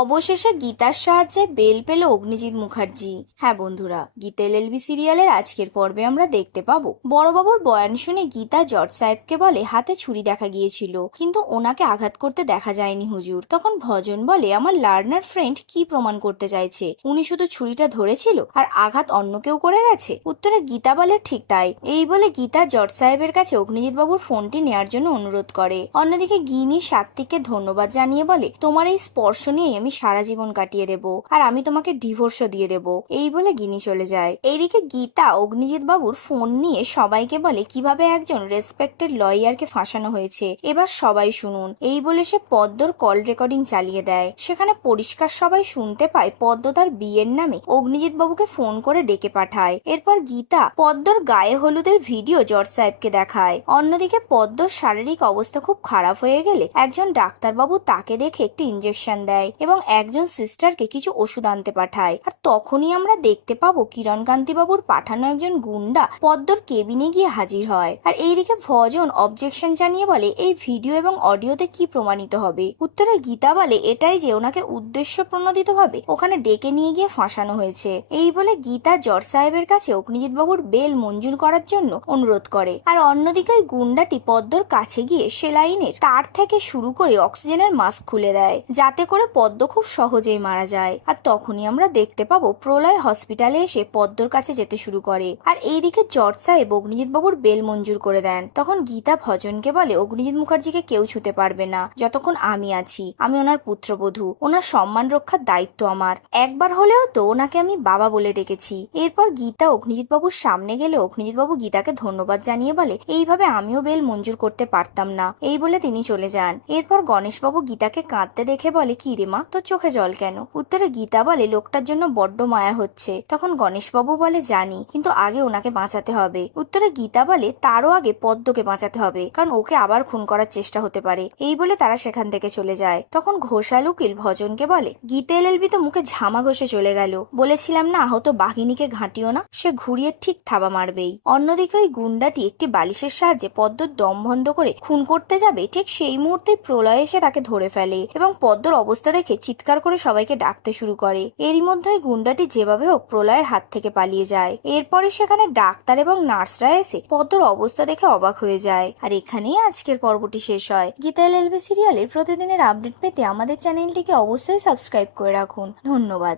অবশেষে গীতার সাহায্যে বেল পেল অগ্নিজিৎ মুখার্জি। হ্যাঁ বন্ধুরা, গীতা এলএলবি সিরিয়ালের আজকের পর্বে আমরা দেখতে পাবো বড়বাবুর বয়ান শুনে গীতা জজ সাহেবকে বলে হাতে ছুরি দেখা গিয়েছিল, কিন্তু ওনাকে আঘাত করতে দেখা যায়নি হুজুর। তখন ভজন বলে আমার লার্নার ফ্রেন্ড কি প্রমাণ করতে চাইছে, উনি শুধু ছুরিটা ধরেছিল আর আঘাত অন্য কেউ করে গেছে। উত্তরে গীতা বলে ঠিক তাই। এই বলে গীতা জজ সাহেবের কাছে অগ্নিজিৎ বাবুর ফোনটি নেয়ার জন্য অনুরোধ করে। অন্যদিকে গিনি সাত্বিককে ধন্যবাদ জানিয়ে বলে তোমার এই স্পর্শ নিয়ে আমি সারা জীবন কাটিয়ে দেব, আর আমি তোমাকে ডিভোর্সও দিয়ে দেব। এই বলে গিনি চলে যায়। এইদিকে গীতা অগ্নিজিৎ বাবুর ফোন নিয়ে সবাইকে বলে কিভাবে একজন রেসপেক্টেড লয়ারকে ফাঁসানো হয়েছে, এবার সবাই শুনুন। এই বলে সে পদ্মর কল রেকর্ডিং চালিয়ে দেয়। সেখানে পরিষ্কার সবাই শুনতে পায় পদ্ম তার বিয়ের নামে অগ্নিজিৎ বাবুকে ফোন করে ডেকে পাঠায়। এরপর গীতা পদ্মর গায়ে হলুদের ভিডিও জজ সাহেবকে দেখায়। অন্যদিকে পদ্মর শারীরিক অবস্থা খুব খারাপ হয়ে গেলে একজন ডাক্তারবাবু তাকে দেখে একটি ইঞ্জেকশন দেয় এবং একজন সিস্টারকে কিছু ওষুধ আনতে পাঠায়। আর তখনই আমরা দেখতে পাবো কিরণকান্তি বাবুর পাঠানো একজন গুন্ডা পদ্মর কেবিনে গিয়ে হাজির হয়। আর এইদিকে ভজন অবজেকশন জানিয়ে বলে এই ভিডিও এবং অডিওতে কি প্রমাণিত হবে। উত্তরে গীতা বলে এটাই যে ওনাকে উদ্দেশ্য প্রণোদিত ভাবে ওখানে ডেকে নিয়ে গিয়ে ফাঁসানো হয়েছে। এই বলে গীতা জজ সাহেবের কাছে অগ্নিজিৎ বাবুর বেল মঞ্জুর করার জন্য অনুরোধ করে। আর অন্যদিকে ওই গুন্ডাটি পদ্মর কাছে গিয়ে সেলাইনের তার থেকে শুরু করে অক্সিজেনের মাস্ক খুলে দেয়, যাতে করে পদ্ম খুব সহজেই মারা যায়। আর তখনই আমরা দেখতে পাবো প্রলয় হসপিটালে এসে পদ্মর কাছে যেতে শুরু করে। আর এইদিকে জজ সাহেব অগ্নিজিৎ বাবুর বেল মঞ্জুর করে দেন। তখন গীতা ভজনকে বলে অগ্নিজিৎ মুখার্জিকে কেউ ছুতে পারবে না যতক্ষণ আমি আছি। আমি ওনার পুত্রবধূ, ওনার সম্মান রক্ষার দায়িত্ব আমার। একবার হলেও তো ওনাকে আমি বাবা বলে ডেকেছি। এরপর গীতা অগ্নিজিৎ বাবুর সামনে গেলে অগ্নিজিৎ বাবু গীতাকে ধন্যবাদ জানিয়ে বলে এইভাবে আমিও বেল মঞ্জুর করতে পারতাম না। এই বলে তিনি চলে যান। এরপর গণেশবাবু গীতাকে কাঁদতে দেখে বলে কি রে মা, তোর চোখে জল কেন? উত্তরে গীতা বলে লোকটার জন্য বড্ড মায়া হচ্ছে। তখন গণেশবাবু বলে জানি, কিন্তু আগে ওনাকে বাঁচাতে হবে। উত্তরে গীতা বলে তারও আগে পদ্মকে বাঁচাতে হবে, কারণ ওকে আবার খুন করার চেষ্টা হতে পারে। এই বলে তারা সেখান থেকে চলে যায়। তখন ঘোষাল উকিল ভজনকে বলে গীতা এলএলবি তো মুখে ঝামা ঘষে চলে গেল, বলেছিলাম না আহত বাঘিনীকে ঘাঁটিও না, সে ঘুরিয়ে ঠিক থাবা মারবেই। অন্যদিকে ওই গুন্ডাটি একটি বালিশের সাহায্যে পদ্মর দম বন্ধ করে খুন করতে যাবে, ঠিক সেই মুহূর্তে প্রলয় এসে তাকে ধরে ফেলে এবং পদ্মর অবস্থা দেখে চিৎকার করে সবাইকে ডাকতে শুরু করে। এরই মধ্যে ওই গুন্ডাটি যেভাবে হোক প্রলয়ের হাত থেকে পালিয়ে যায়। এরপরে সেখানে ডাক্তার এবং নার্সরা এসে পদ্মর অবস্থা দেখে অবাক হয়ে যায়। আর এখানেই আজকের পর্বটি শেষ হয়। গীতা এলএলবি সিরিয়ালের প্রতিদিনের আপডেট পেতে আমাদের চ্যানেলটিকে অবশ্যই সাবস্ক্রাইব করে রাখুন। ধন্যবাদ।